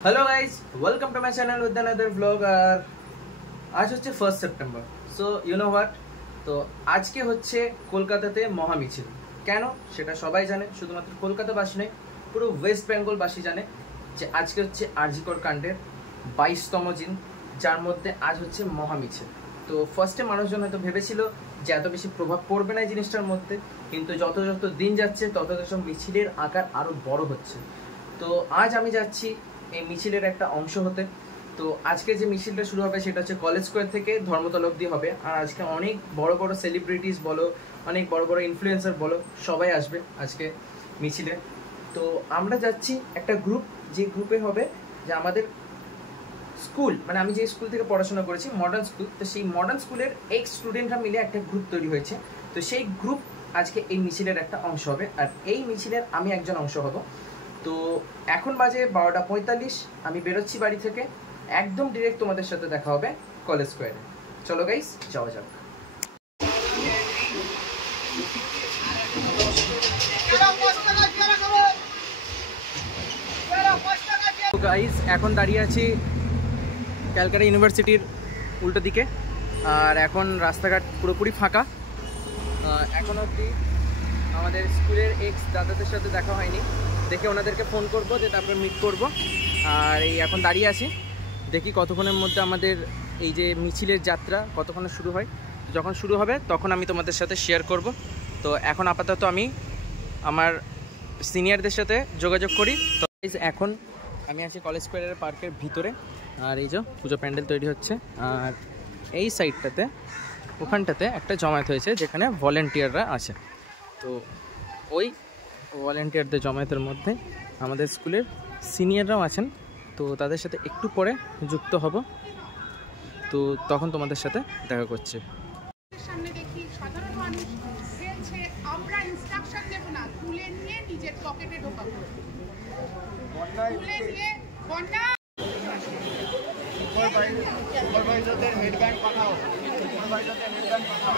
Hello guys, welcome to my channel with another vlog. আর আজ হচ্ছে 1 September. So you know what, তো আজকে হচ্ছে কলকাতাতে মহামিছিল। কেন সেটা সবাই জানে, শুধুমাত্র কলকাতাবাসী নয়, পুরো ওয়েস্ট বেঙ্গলবাসী জানে যে আজকে হচ্ছে আরজিকর কাণ্ডের 22তম দিন, যার মধ্যে আজ হচ্ছে মহামিছিল। তো ফার্স্টে মানুষজন হয়তো ভেবেছিল যে এত বেশি প্রভাব পড়বে না এই জিনিসটার মধ্যে, কিন্তু যত যত দিন যাচ্ছে তত তত মিছিলের আকার আরো বড় হচ্ছে। তো আজ আমি যাচ্ছি এই মিছিলের একটা অংশ হতে। তো আজকে যে মিছিলটা শুরু হবে সেটা হচ্ছে কলেজ স্কোয়ার থেকে ধর্মতলা অবধি হবে। আর আজকে অনেক বড় বড় সেলিব্রিটিস বলো, অনেক বড় বড় ইনফ্লুয়েন্সার বলো, সবাই আসবে আজকে মিছিলে। তো আমরা যাচ্ছি একটা গ্রুপ, যে গ্রুপে হবে যে আমাদের স্কুল, মানে আমি যে স্কুল থেকে পড়াশোনা করেছি মডার্ন স্কুল, তো সেই মডার্ন স্কুলের এক্স স্টুডেন্টরা মিলে একটা গ্রুপ তৈরি হয়েছে। তো সেই গ্রুপ আজকে এই মিছিলের একটা অংশ হবে, আর এই মিছিলের আমি একজন অংশ হব। তো এখন বাজে 12:45, আমি বেরোচ্ছি বাড়ি থেকে, একদম ডিরেক্ট তোমাদের সাথে দেখা হবে কলেজ স্কোয়ারে। চলো গাইস, যাওয়া যাক। গাইস, এখন দাঁড়িয়ে আছি ক্যালকাটা ইউনিভার্সিটির উল্টো দিকে, আর এখন রাস্তাঘাট পুরোপুরি ফাঁকা। এখন অবধি আমাদের স্কুলের এক্স দাদাদের সাথে দেখা হয়নি, দেখে ওনাদেরকে ফোন করব, যে তারপরে মিট করব। আর এই এখন দাঁড়িয়ে আছি, দেখি কতক্ষণের মধ্যে আমাদের এই যে মিছিলের যাত্রা কতক্ষণে শুরু হয়। যখন শুরু হবে তখন আমি তোমাদের সাথে শেয়ার করব। তো এখন আপাতত আমি আমার সিনিয়রদের সাথে যোগাযোগ করি। তো এখন আমি আছি কলেজ স্কোয়ারের পার্কের ভিতরে, আর এই যে পুজো প্যান্ডেল তৈরি হচ্ছে। আর এই সাইডটাতে, ওখানটাতে একটা জমায়েত হয়েছে যেখানে ভলেন্টিয়াররা আছে। তো ওই ভলেন্টিয়ারদের জমায়েতের মধ্যে আমাদের স্কুলের সিনিয়ররাও আছেন। তো তাদের সাথে একটু পরে যুক্ত হব, তো তখন তোমাদের সাথে দেখা করছি। সামনে দেখি সাধারণ মানুষ খেলছে, আমরা ইনস্ট্রাকশন দেব না, তুলে নিয়ে নিজের পকেটে ঢোকাবো, তুলে নিয়ে বন্যা সুপারভাইজারদের হেডব্যান্ড পাঠাও, সুপারভাইজারদের হেডব্যান্ড পাঠাও।